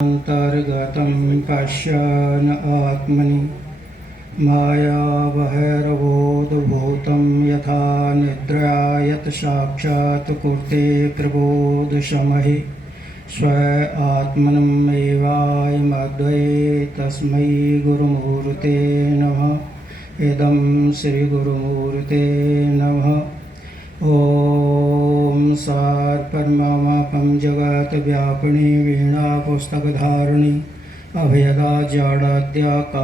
अंतर्गतं पश्यन् आत्मनि मायाबहिर्बोधभूतं यथा निद्रया यत् साक्षात् कुरुते प्रबोधशमहि स्व आत्मनमेवायमद्वये तस्मै गुरुमूर्ते नमः। इदं श्रीगुरुमूर्ते नमः। ॐ सात्परमापं जगद्व्यापिनी वीणा पुस्तकधारिणी अभयदा जाडाद्याकारापहं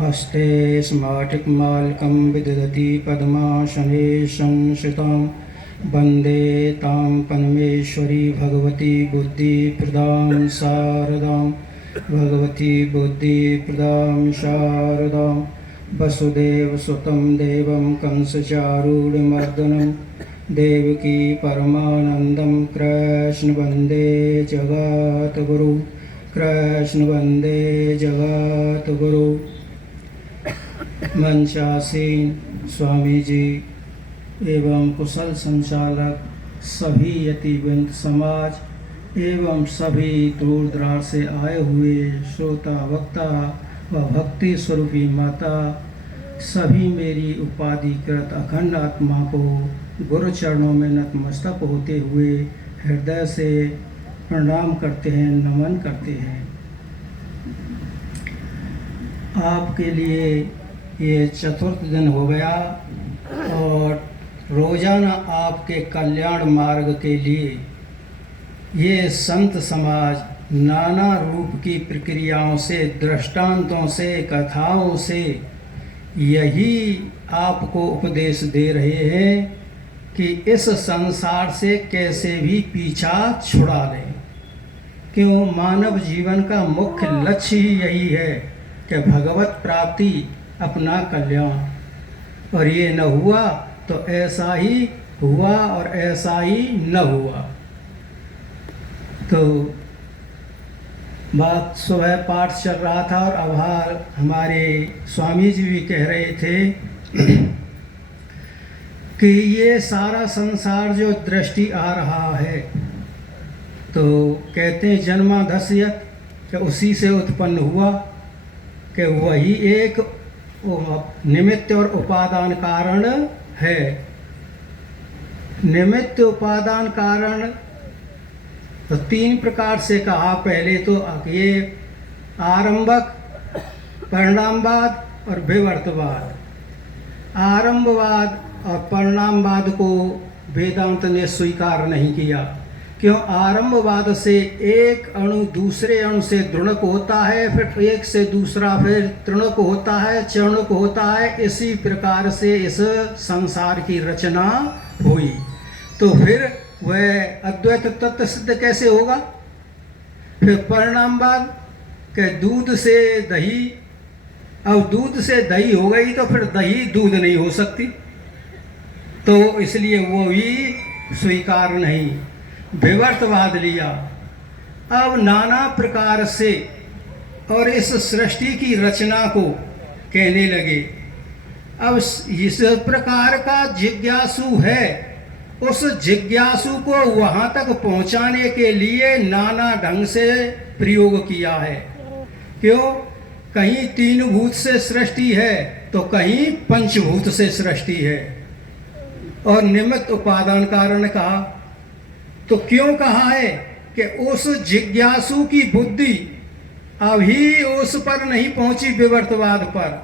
हस्ते स्फटिकमालिकं विदधती पद्मासने संश्रितां वन्दे तां परमेश्वरी भगवती बुद्धिप्रदां शारदां भगवती बुद्धिप्रदां शारदां वसुदेवसुतं देवं कंसचारूढमर्दनं देवकी परमानन्दं कृष्ण वन्दे जगद्गुरु कृष्ण वन्दे जगद्गुरु। मंचासीन स्वामी जी एवं कुशल संचालक सभी यतिवृंद समाज एवं सभी दूर दराज से आए हुए श्रोता वक्ता व भक्ति स्वरूपी माता सभी मेरी उपाधिकृत अखंड आत्मा को गुरु चरणों में नतमस्तक होते हुए हृदय से प्रणाम करते हैं, नमन करते हैं। आपके लिए ये चतुर्थ दिन हो गया और रोजाना आपके कल्याण मार्ग के लिए ये संत समाज नाना रूप की प्रक्रियाओं से, दृष्टांतों से, कथाओं से यही आपको उपदेश दे रहे हैं कि इस संसार से कैसे भी पीछा छुड़ा लें। क्यों? मानव जीवन का मुख्य लक्ष्य ही यही है कि भगवत प्राप्ति, अपना कल्याण। और ये न हुआ तो ऐसा ही हुआ और ऐसा ही न हुआ। तो बात सुबह पाठ चल रहा था और अब हमारे स्वामी जी भी कह रहे थे कि ये सारा संसार जो दृष्टि आ रहा है, तो कहते हैं जन्माधस्यत, कि उसी से उत्पन्न हुआ, कि वही एक निमित्त और उपादान कारण है। निमित्त उपादान कारण तो तीन प्रकार से कहा। पहले तो ये आरंभक, परिणामवाद और विवर्तवाद। आरंभवाद और परिणामवाद को वेदांत ने स्वीकार नहीं किया। क्यों? आरंभवाद से एक अणु दूसरे अणु से द्रुणक होता है, फिर एक से दूसरा फिर तृणक होता है, चरणक होता है। इसी प्रकार से इस संसार की रचना हुई। तो फिर वह अद्वैत तत्व सिद्ध कैसे होगा? फिर परिणामवाद के दूध से दही, अब दूध से दही हो गई तो फिर दही दूध नहीं हो सकती, तो इसलिए वो भी स्वीकार नहीं। विवर्तवाद लिया। अब नाना प्रकार से और इस सृष्टि की रचना को कहने लगे। अब इस प्रकार का जिज्ञासु है, उस जिज्ञासु को वहां तक पहुंचाने के लिए नाना ढंग से प्रयोग किया है। क्यों? कहीं तीन भूत से सृष्टि है तो कहीं पंचभूत से सृष्टि है। और निमित्त उपादान कारण कहा, तो क्यों कहा है कि उस जिज्ञासु की बुद्धि अभी उस पर नहीं पहुंची, विवर्तवाद पर।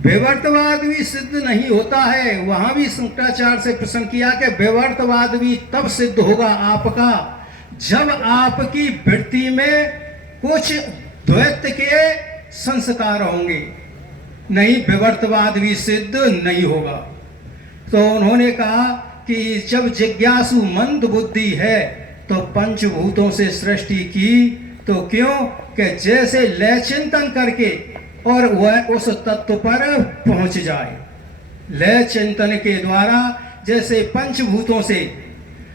विवर्तवाद भी सिद्ध नहीं होता है। वहां भी शंकराचार्य से प्रश्न किया कि विवर्तवाद भी तब सिद्ध होगा आपका जब आपकी वृत्ति में कुछ द्वैत के संस्कार होंगे, नहीं विवर्तवाद भी सिद्ध नहीं होगा। तो उन्होंने कहा कि जब जिज्ञासु मंद बुद्धि है तो पंचभूतों से सृष्टि की, तो क्यों? कि जैसे लय चिंतन करके और वह उस तत्व पर पहुंच जाए। लय चिंतन के द्वारा जैसे पंचभूतों से,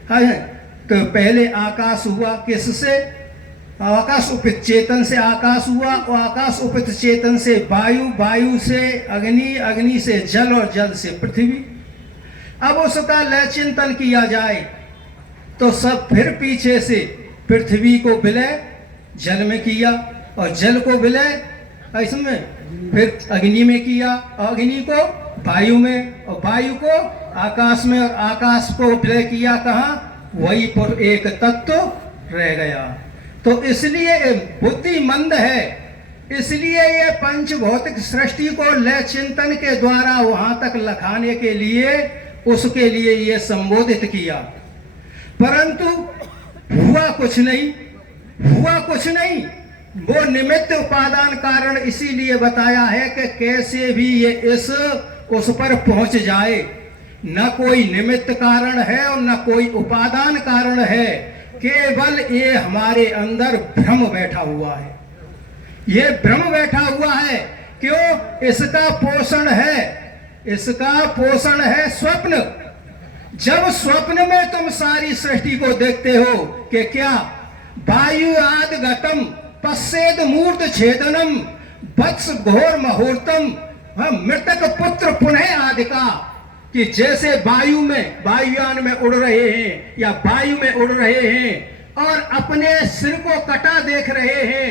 तो पहले आकाश हुआ, किससे? आकाश उपित चेतन से आकाश हुआ, और आकाश उपित चेतन से वायु, वायु से अग्नि, अग्नि से जल और जल से पृथ्वी। अब उसका लय चिंतन किया जाए तो सब फिर पीछे से पृथ्वी को विलय जल में किया, और जल को विलय इसमें, फिर अग्नि में किया, अग्नि को वायु में, और वायु को आकाश में, और आकाश को विलय किया कहाँ, वही पर एक तत्व रह गया। तो इसलिए बुद्धिमंद है, इसलिए ये पंच भौतिक सृष्टि को लय चिंतन के द्वारा वहां तक लखाने के लिए, उसके लिए ये संबोधित किया। परंतु हुआ कुछ नहीं, हुआ कुछ नहीं। वो निमित्त उपादान कारण इसीलिए बताया है कि कैसे भी ये उस पर पहुंच जाए। न कोई निमित्त कारण है और न कोई उपादान कारण है, केवल ये हमारे अंदर भ्रम बैठा हुआ है। ये भ्रम बैठा हुआ है। क्यों? इसका पोषण है, इसका पोषण है स्वप्न। जब स्वप्न में तुम सारी सृष्टि को देखते हो कि क्या, वायु आदि गतम पश्चेद मूर्त छेदनम वत्स घोर मुहूर्तम मृतक पुत्र पुनः आदिका, कि जैसे वायु में, वायुयान में उड़ रहे हैं या वायु में उड़ रहे हैं और अपने सिर को कटा देख रहे हैं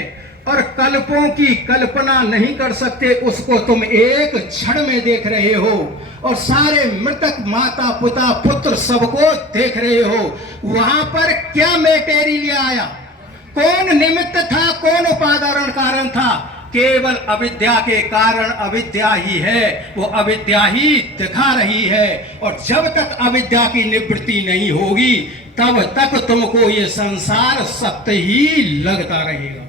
और कल्पों की कल्पना नहीं कर सकते, उसको तुम एक क्षण में देख रहे हो, और सारे मृतक माता पिता पुत्र सबको देख रहे हो। वहां पर क्या मैटेरियल आया? कौन निमित्त था? कौन उपादान कारण था? केवल अविद्या के कारण अविद्या ही है, वो अविद्या ही दिखा रही है। और जब तक अविद्या की निवृत्ति नहीं होगी तब तक तुमको ये संसार सत्य ही लगता रहेगा।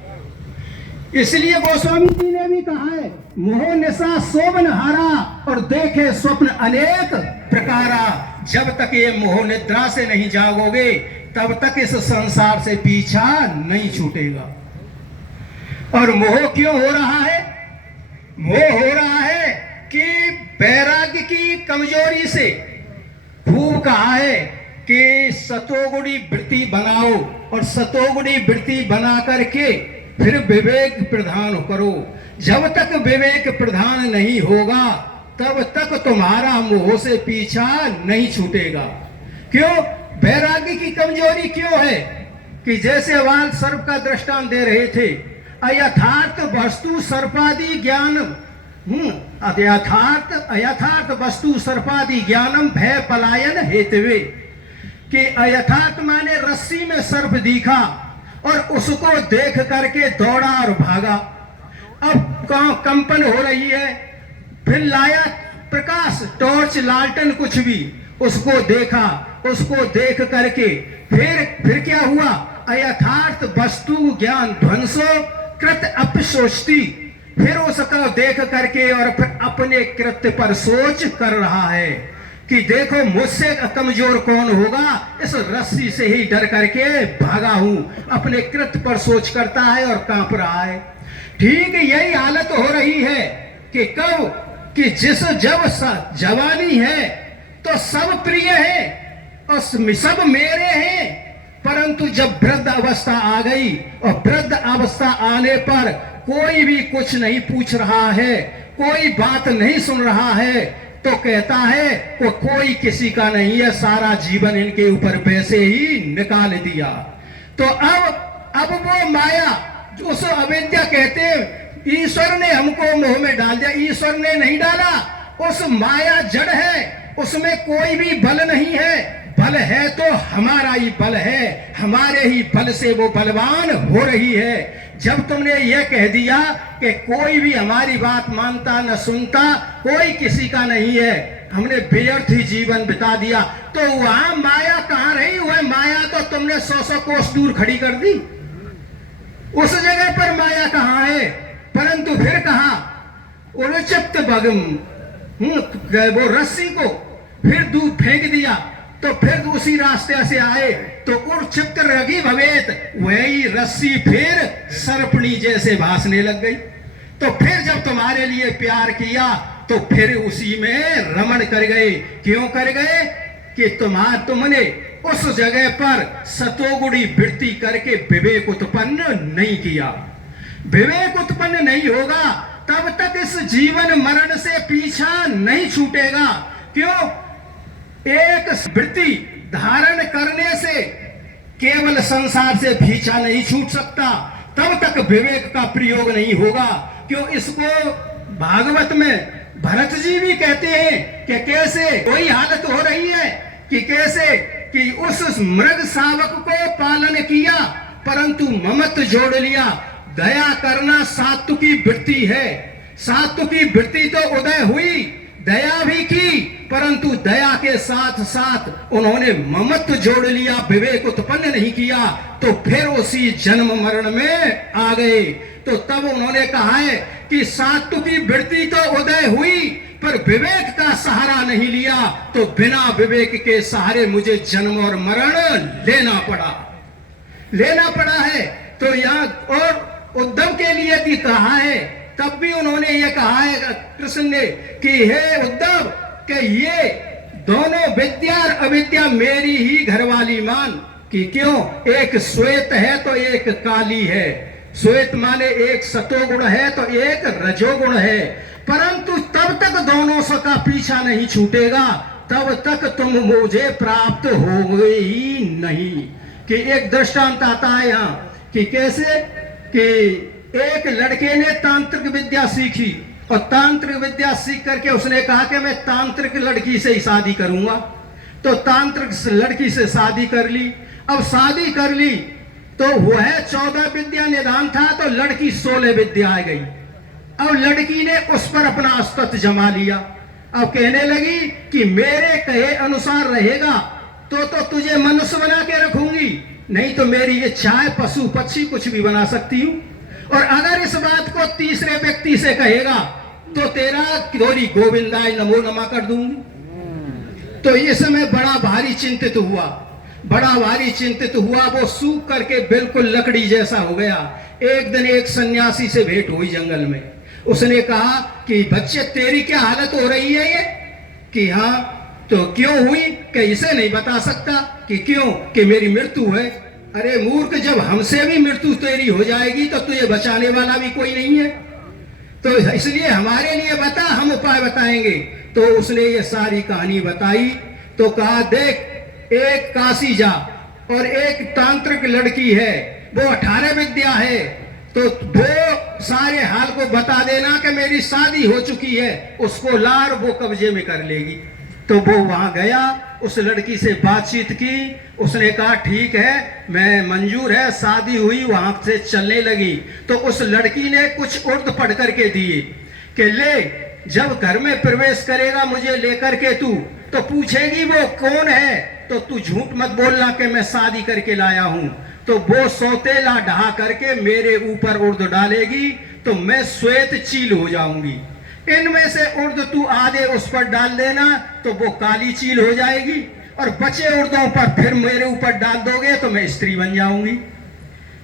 इसलिए गोस्वामी जी ने भी कहा है, मोह निशा शोभन हारा और देखे स्वप्न अनेक प्रकारा। जब तक ये मोह निद्रा से नहीं जागोगे तब तक इस संसार से पीछा नहीं छूटेगा। और मोह क्यों हो रहा है? मोह हो रहा है कि वैराग्य की कमजोरी से। खूब कहा है कि सतोगुणी वृत्ति बनाओ, और सतोगुणी वृत्ति बना करके फिर विवेक प्रधान करो। जब तक विवेक प्रधान नहीं होगा तब तक तुम्हारा मोह से पीछा नहीं छूटेगा। क्यों? वैराग्य की कमजोरी क्यों है? कि जैसे वाल सर्प का दृष्टांत दे रहे थे, अयथार्थ वस्तु सर्पादि ज्ञान, अयथार्थ वस्तु सर्पादि ज्ञानम भय पलायन हेतुवे। कि अयथार्थ माने रस्सी में सर्प दिखा और उसको देख करके दौड़ा और भागा। अब कंपन हो रही है, फिर लाया प्रकाश, टॉर्च, लालटेन, कुछ भी, उसको देखा, उसको देख करके फिर क्या हुआ? अयथार्थ वस्तु ज्ञान ध्वंसो कृत अपशोचती। फिर उसको देख करके और फिर अपने कृत्य पर सोच कर रहा है कि देखो मुझसे कमजोर कौन होगा, इस रस्सी से ही डर करके भागा हूं। अपने कृत्य पर सोच करता है और कांप रहा है। ठीक यही हालत हो रही है कि कब, कि जब जवानी है तो सब प्रिय है और सब मेरे हैं, परंतु जब वृद्ध अवस्था आ गई और वृद्ध अवस्था आने पर कोई भी कुछ नहीं पूछ रहा है, कोई बात नहीं सुन रहा है, तो कहता है वो कोई किसी का नहीं है, सारा जीवन इनके ऊपर वैसे ही निकाल दिया। तो अब वो माया, उस अविद्या कहते हैं, ईश्वर ने हमको मोह में डाल दिया। ईश्वर ने नहीं डाला, उस माया जड़ है, उसमें कोई भी बल नहीं है। बल है तो हमारा ही बल है, हमारे ही बल से वो बलवान हो रही है। जब तुमने ये कह दिया कि कोई भी हमारी बात मानता न सुनता, कोई किसी का नहीं है, हमने व्यर्थ ही जीवन बिता दिया, तो वहां माया कहां रही? वह माया तो तुमने 100 कोस दूर खड़ी कर दी, उस जगह पर माया कहां है? परंतु फिर कहा उलचित भगम, वो रस्सी को फिर दूर फेंक दिया, तो फिर उसी रास्ते से आए तो उर्चित रगी भवेत, वही रस्सी फिर सर्पणी जैसे भासने लग गई। तो फिर जब तुम्हारे लिए प्यार किया तो फिर उसी में रमण कर गए। क्यों कर गए? कि तुमने उस जगह पर सतोगुणी वृत्ति करके विवेक उत्पन्न नहीं किया। विवेक उत्पन्न नहीं होगा तब तक इस जीवन मरण से पीछा नहीं छूटेगा। क्यों? एक वृत्ति धारण करने से केवल संसार से पीछा नहीं छूट सकता, तब तक विवेक का प्रयोग नहीं होगा। क्यों इसको भागवत में भरत जी भी कहते हैं कि कैसे वही हालत हो रही है कि कैसे कि उस मृग शावक को पालन किया परंतु ममत जोड़ लिया। दया करना सात्विकी वृत्ति है, सात्विकी वृत्ति तो उदय हुई, दया भी की, परंतु दया के साथ साथ उन्होंने ममत्व जोड़ लिया, विवेक उत्पन्न नहीं किया, तो फिर उसी जन्म मरण में आ गए। तो तब उन्होंने कहा है कि सात्विकी वृत्ति तो उदय हुई पर विवेक का सहारा नहीं लिया, तो बिना विवेक के सहारे मुझे जन्म और मरण लेना पड़ा है। तो यहाँ और उद्धव के लिए भी कहा है, तब भी उन्होंने ये कहा है कृष्ण ने कि हे उद्धव कि ये दोनों विद्या और अविद्या मेरी ही घरवाली मान। कि क्यों, एक श्वेत है तो एक काली है, श्वेत माने एक सतोगुण है तो एक रजोगुण है, परंतु तब तक दोनों का पीछा नहीं छूटेगा, तब तक तुम मुझे प्राप्त होगे ही नहीं। कि एक दृष्टांत आता है यहाँ कि कैसे कि एक लड़के ने तांत्रिक विद्या सीखी और तांत्रिक विद्या सीख करके उसने कहा कि मैं तांत्रिक लड़की से ही शादी करूंगा। तो तांत्रिक लड़की से शादी कर ली। अब शादी कर ली तो वह 14 विद्या निदान था तो लड़की 16 विद्या आ गई। अब लड़की ने उस पर अपना अस्तित्व जमा लिया। अब कहने लगी कि मेरे कहे अनुसार रहेगा तो तुझे मनुष्य बना के रखूंगी, नहीं तो मेरी इच्छा है पशु पक्षी कुछ भी बना सकती हूं। और अगर इस बात को तीसरे व्यक्ति से कहेगा तो तेरा थोड़ी गोविंदाय नमो नमा कर दूंगी। तो ये समय बड़ा भारी चिंतित हुआ, वो सूख करके बिल्कुल लकड़ी जैसा हो गया। एक दिन एक सन्यासी से भेंट हुई जंगल में। उसने कहा कि बच्चे तेरी क्या हालत हो रही है ये? कि हाँ। तो क्यों हुई? कि इसे नहीं बता सकता। कि क्यों? कि मेरी मृत्यु है। अरे मूर्ख, जब हमसे भी मृत्यु तेरी हो जाएगी तो तुझे बचाने वाला भी कोई नहीं है, तो इसलिए हमारे लिए बता, हम उपाय बताएंगे। तो उसने ये सारी कहानी बताई। तो कहा देख, एक काशी जा और एक तांत्रिक लड़की है, वो 18 विद्या है, तो वो सारे हाल को बता देना कि मेरी शादी हो चुकी है, उसको लार वो कब्जे में कर लेगी। तो वो वहां गया, उस लड़की से बातचीत की, उसने कहा ठीक है मैं मंजूर है, शादी हुई, वहां से चलने लगी। तो उस लड़की ने कुछ उर्द पढ़ करके दिए कि ले, जब घर में प्रवेश करेगा मुझे लेकर के तू, तो पूछेगी वो कौन है, तो तू झूठ मत बोलना कि मैं शादी करके लाया हूं। तो वो सौतेला ढहा करके मेरे ऊपर उर्द डालेगी तो मैं श्वेत चील हो जाऊंगी। इनमें से उर्द तू आधे उस पर डाल देना तो वो काली चील हो जाएगी, और बचे उर्दों पर फिर मेरे ऊपर डाल दोगे तो मैं स्त्री बन जाऊंगी।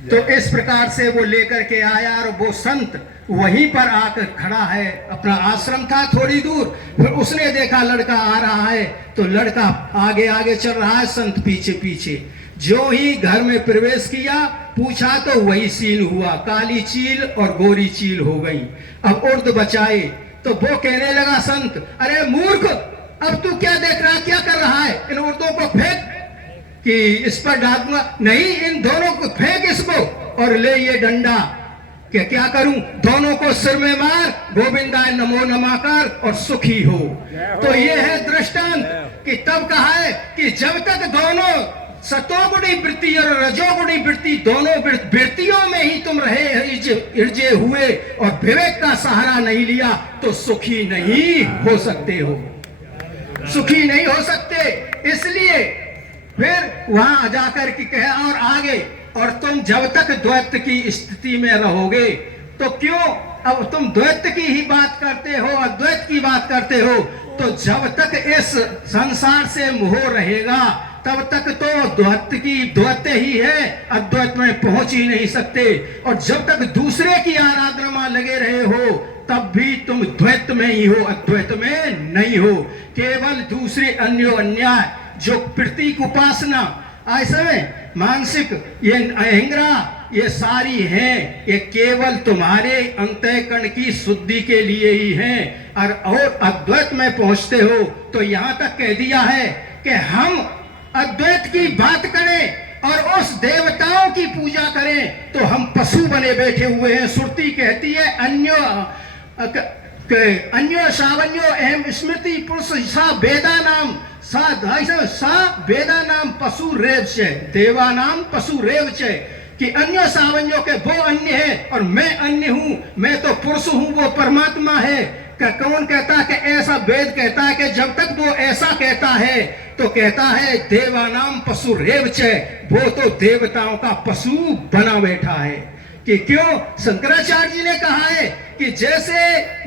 तो इस प्रकार से वो लेकर के आया और वो संत वहीं पर आकर खड़ा है, अपना आश्रम था थोड़ी दूर। फिर उसने देखा लड़का आ रहा है, तो लड़का आगे आगे चल रहा है, संत पीछे पीछे। जो ही घर में प्रवेश किया, पूछा तो वही सीन हुआ, काली चील और गोरी चील हो गई। अब उर्द बचाए तो वो कहने लगा संत, अरे मूर्ख, अब तू क्या देख रहा, क्या कर रहा है, इन उर्दों को फेंक कि इस पर डाल दूंगा। नहीं, इन दोनों को फेंक इसको और ले ये डंडा। क्या करूं? दोनों को सिर में मार, गोविंदाय नमो नमः कर और सुखी हो। तो ये है दृष्टांत कि तब कहा है कि जब तक दोनों सतोगुणी वृत्ति और रजोगुणी वृत्ति दोनों वृत्तियों में ही तुम रहे इर्जे हुए और विवेक का सहारा नहीं लिया तो सुखी नहीं हो सकते हो, सुखी नहीं हो सकते। इसलिए फिर वहां जाकर के कहे और आगे, और तुम जब तक द्वैत की स्थिति में रहोगे तो क्यों, अब तुम द्वैत की ही बात करते हो, अद्वैत की बात करते हो, तो जब तक इस संसार से मोह रहेगा तब तक तो द्वैत ही है, अद्वैत में पहुंच ही नहीं सकते। और जब तक दूसरे की आराधना में लगे रहे हो तब भी तुम द्वैत में ही हो, अद्वैत में नहीं हो। केवल दूसरे अन्याय जो प्रतीक उपासना, ऐसे में मानसिक ये अहंग्रा, ये सारी हैं, ये केवल तुम्हारे अंतःकरण की शुद्धि के लिए ही हैं। और अद्वैत में पहुंचते हो तो यहां तक कह दिया है कि हम अद्वैत की बात करें और उस देवताओं की पूजा करें तो हम पशु बने बैठे हुए हैं। श्रुति कहती है अन्यो सावन्यो एवं स्मृति पुरुष सा वेदा नाम सा वेदा नाम पशु रेव से देवा नाम पशु रेव से, कि अन्य सावन्यो के वो अन्य है और मैं अन्य हूं, मैं तो पुरुष हूं, वो परमात्मा है। कौन कहता है कि ऐसा वेद कहता है कि जब तक वो ऐसा कहता है तो कहता है देवानाम पशु रेव च, वो तो देवताओं का पशु बना बैठा है। कि क्यों? शंकराचार्य जी ने कहा है कि जैसे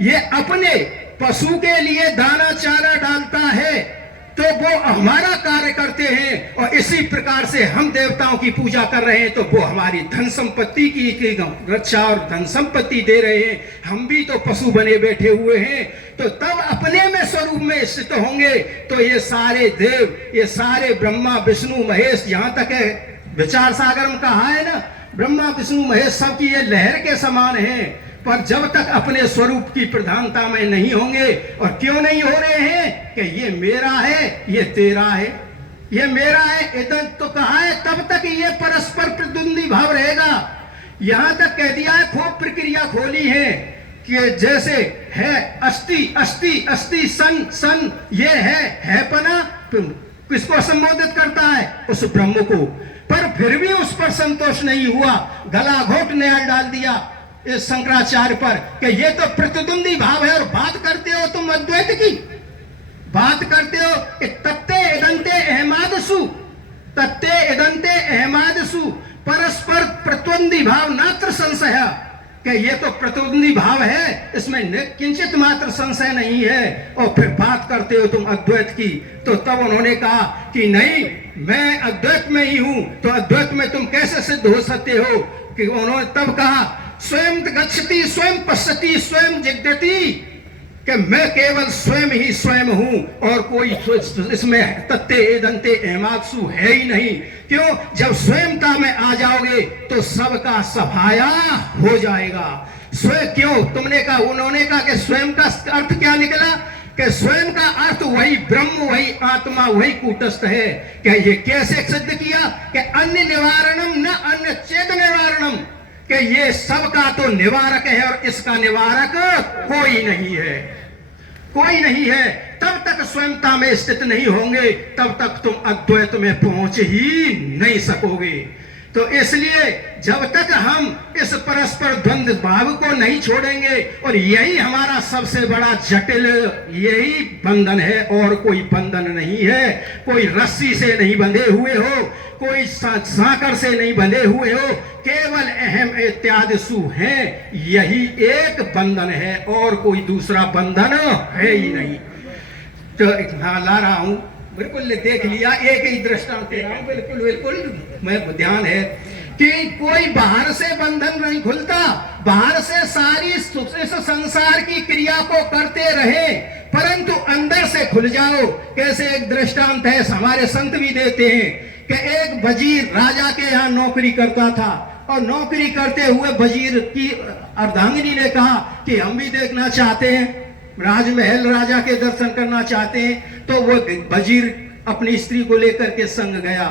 ये अपने पशु के लिए दाना चारा डालता है तो वो हमारा कार्य करते हैं, और इसी प्रकार से हम देवताओं की पूजा कर रहे हैं तो वो हमारी धन संपत्ति की रक्षा और धन संपत्ति दे रहे हैं। हम भी तो पशु बने बैठे हुए हैं, तो तब अपने में स्वरूप में स्थित होंगे तो ये सारे देव, ये सारे ब्रह्मा विष्णु महेश, यहाँ तक है विचार सागर में कहा है ना, ब्रह्मा विष्णु महेश सबकी ये लहर के समान है। पर जब तक अपने स्वरूप की प्रधानता में नहीं होंगे, और क्यों नहीं हो रहे हैं कि ये मेरा है, ये तेरा है, ये मेरा है, इधर तो कहा है, तब तक ये परस्पर प्रतिद्वंदी भाव रहेगा। यहां तक कह दिया है, खूब प्रक्रिया खोली है कि जैसे है अस्ति अस्ति अस्ति सन सन, ये है पना, किसको संबोधित करता है? उस ब्रह्म को। पर फिर भी उस पर संतोष नहीं हुआ, गला घोट न्याय डाल दिया इस शंकराचार्य पर कि ये तो प्रतिद्वंदी भाव है। और बात करते हो तुम अद्वैत की, बात करते हो तत्ते इदंते अहमादसु, तत्ते इदंते अहमादसु, परस्पर प्रतिद्वंदी भाव नात्र संशय, कि ये तो प्रतिद्वंदी भाव है, इसमें किंचित मात्र संशय नहीं है। और फिर बात करते हो तुम अद्वैत की, तो तब उन्होंने कहा कि नहीं, मैं अद्वैत में ही हूं, तो अद्वैत में तुम कैसे सिद्ध हो सकते हो? कि उन्होंने तब कहा स्वयं गच्छति स्वयं पश्यति स्वयं जिज्ञति, कि मैं केवल स्वयं ही स्वयं हूं और कोई इसमें तत्ते दंते अहमात्सु है ही नहीं। क्यों? जब स्वयंता में आ जाओगे तो सबका सफाया हो जाएगा। स्वयं क्यों? तुमने कहा, उन्होंने कहा कि स्वयं का अर्थ क्या निकला? कि स्वयं का अर्थ वही ब्रह्म, वही आत्मा, वही कूटस्थ है। क्या ये कैसे सिद्ध किया? कि अन्य निवारणम न अन्य चेद निवारणम, कि ये सबका तो निवारक है और इसका निवारक कोई नहीं है, कोई नहीं है। तब तक स्वयंता में स्थित नहीं होंगे, तब तक तुम अद्वैत में पहुंच ही नहीं सकोगे। तो इसलिए जब तक हम इस परस्पर द्वंद्व भाव को नहीं छोड़ेंगे, और यही हमारा सबसे बड़ा जटिल यही बंधन है, और कोई बंधन नहीं है। कोई रस्सी से नहीं बंधे हुए हो, कोई साकर से नहीं बंधे हुए हो, केवल अहम इत्यादि सु है, यही एक बंधन है और कोई दूसरा बंधन है ही नहीं। तो हाँ, ला रहा हूं, बिल्कुल देख लिया, एक ही दृष्टांत दे रहा हूं, बिल्कुल बिल्कुल मैं ध्यान है कि कोई बाहर से बंधन नहीं खुलता, बाहर से सारी इस संसार की क्रिया को करते रहे, परंतु अंदर से खुल जाओ। कैसे? एक दृष्टांत है, हमारे संत भी देते हैं कि एक वजीर राजा के यहाँ नौकरी करता था, और नौकरी करते हुए वजीर की अर्धांगिनी ने कहा कि हम भी देखना चाहते हैं, राजमहल राजा के दर्शन करना चाहते हैं। तो वो वजीर अपनी स्त्री को लेकर के संग गया,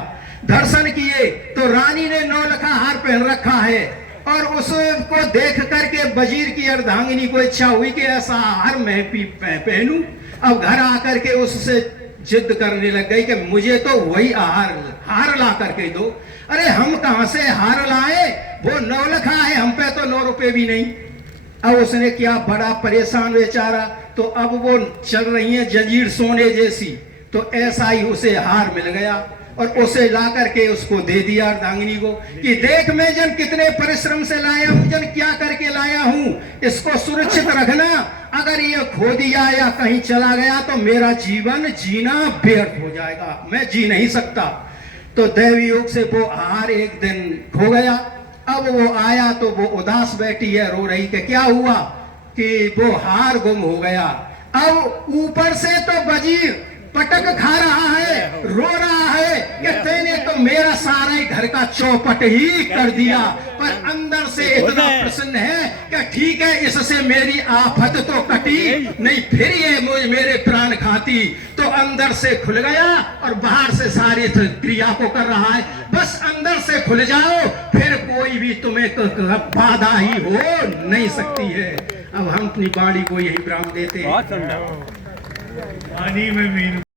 दर्शन किए तो रानी ने 9 लखा हार पहन रखा है, और उसको देख करके वजीर की अर्धांगिनी को इच्छा हुई कि ऐसा हार मैं पहनूं। अब घर आकर के उससे जिद करने लग गई कि मुझे तो वही हार ला करके दो। अरे हम कहां से हार लाए, वो 9 लखा है, हम पे तो 9 रुपए भी नहीं। अब उसने क्या, बड़ा परेशान बेचारा, तो अब वो चल रही है जंजीर सोने जैसी, तो ऐसा ही उसे हार मिल गया, और उसे ला करके उसको दे दिया अर्धांगिनी को कि देख मैं जन कितने परिश्रम से लाया हूं, जन क्या करके लाया हूं, इसको सुरक्षित रखना, अगर ये खो दिया या कहीं चला गया तो मेरा जीवन जीना व्यर्थ हो जाएगा, मैं जी नहीं सकता। तो दैवी योग से वो हार एक दिन खो गया। अब वो आया तो वो उदास बैठी है, रो रही कि क्या हुआ, कि वो हार गुम हो गया। अब ऊपर से तो वजीर पटक खा रहा है, रो रहा है कि तेने तो मेरा सारा ही घर का चौपट ही कर दिया, पर अंदर से इतना प्रसन्न है कि ठीक है, इससे मेरी आफत तो कटी नहीं, फिर ये मेरे प्राण खाती। तो अंदर से खुल गया और बाहर से सारी क्रिया को कर रहा है। बस बस अंदर से खुल जाओ, फिर कोई भी तुम्हें बाधा ही हो नहीं सकती है। अब हम अपनी बाड़ी को यही विराम देते हैं। पानी में मीन